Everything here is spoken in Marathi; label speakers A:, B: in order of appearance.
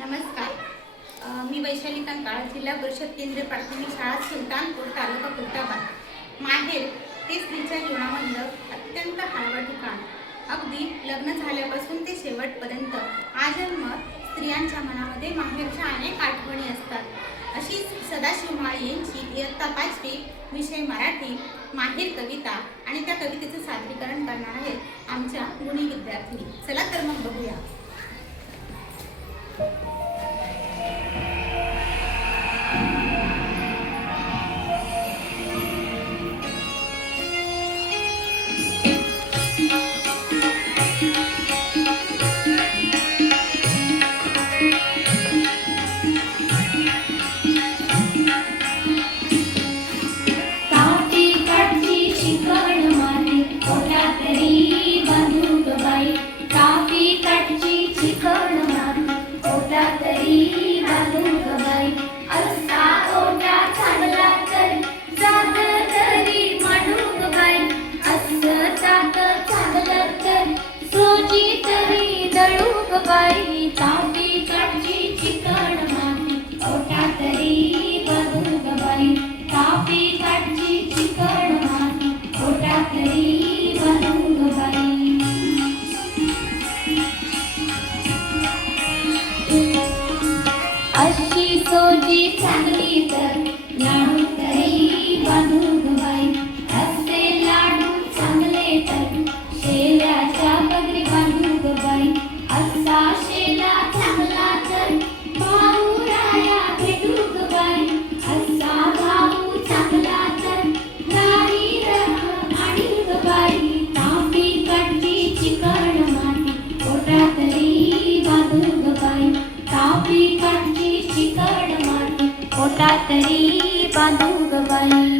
A: नमस्कार. मी वैशाली कंकाळ जिल्हा परिषद केंद्रीय प्राथमिक शाळा सुलतानपूर तालुका खुलताबाद माहेर हे स्त्रीच्या जीवनामधलं अत्यंत हळवं ठिकाण. अगदी लग्न झाल्यापासून ते शेवटपर्यंत आजन्म स्त्रियांच्या मनामध्ये माहेरच्या अनेक आठवणी असतात. अशीच सदाशिव माळी यांची इयत्ता पाचवी विषय मराठी माहेर कविता आणि त्या कवितेचं सादरीकरण करणार आहेत आमच्या गुणी विद्यार्थिनी. चला तर मग बघूया.
B: सोजी तरी दळूक बाई तापी काढची चिकण माती. कोठा तरी बांधूक बाई तापी काढची चिकण माती. कोठा तरी बांधूक बाई अशी सोजी चांगली तर लाडू सापी पणजी चिकड मारी ओटा तरी बांधू बादूग